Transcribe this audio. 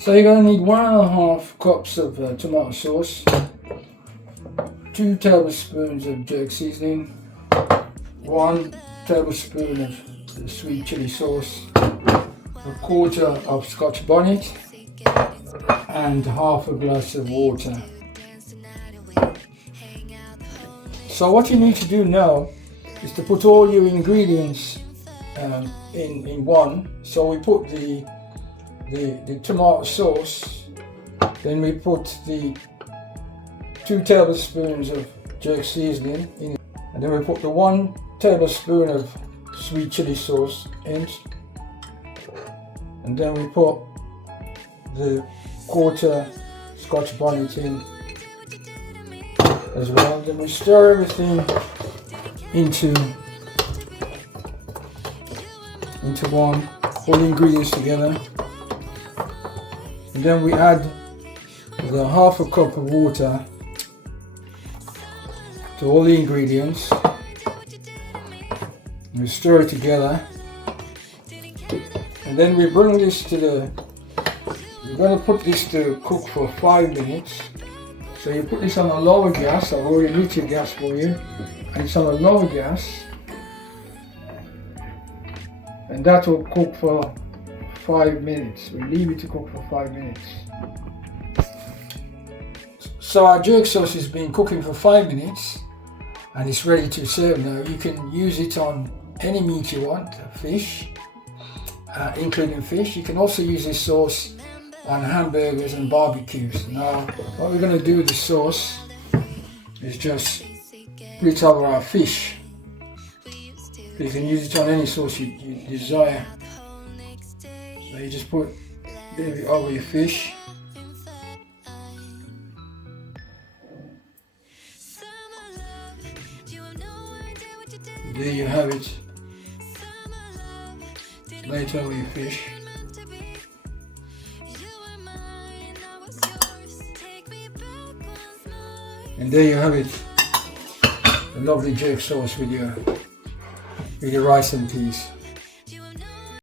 So you're going to need 1.5 cups of tomato sauce, 2 tablespoons of jerk seasoning, 1 tablespoon of sweet chili sauce, 1/4 of scotch bonnet, and half a glass of water. So what you need to do now is to put all your ingredients in one. So we put the tomato sauce, then we put the 2 tablespoons of jerk seasoning in, and then we put the 1 tablespoon of sweet chili sauce in, and then we put the 1/4 scotch bonnet in as well. Then we stir everything into one, all the ingredients together, and then we add the 1/2 cup of water to all the ingredients. We stir it together, and then we bring this to we're going to put this to cook for 5 minutes. So you put this on a lower gas. I've already lit your gas for you, and it's on a lower gas, and that will cook for 5 minutes. We leave it to cook for 5 minutes. So our jerk sauce has been cooking for 5 minutes, and it's ready to serve now. You can use it on any meat you want, fish, including fish. You can also use this sauce on hamburgers and barbecues. Now, what we're going to do with the sauce is just put it over our fish. You can use it on any sauce you desire. So you just put a bit of it over your fish. There you have it. Lay it over your fish. And there you have it, a lovely jerk sauce with your rice and peas.